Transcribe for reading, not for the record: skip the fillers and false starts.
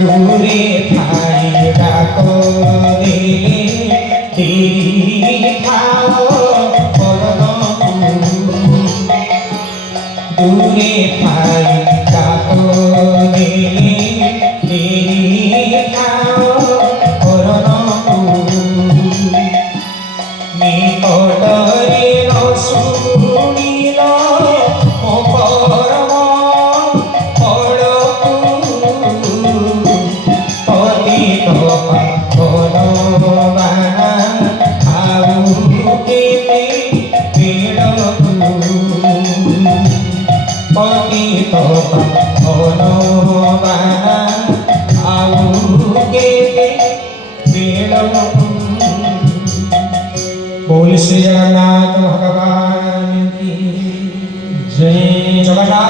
दूरे ठाई डाको दिले तेरी खाओ दूरे ठाई डाको दिले तेरी खाओ निकटरे रसुणील मो परम बोल श्री जगन्नाथ भगवान की जय। जगन्नाथ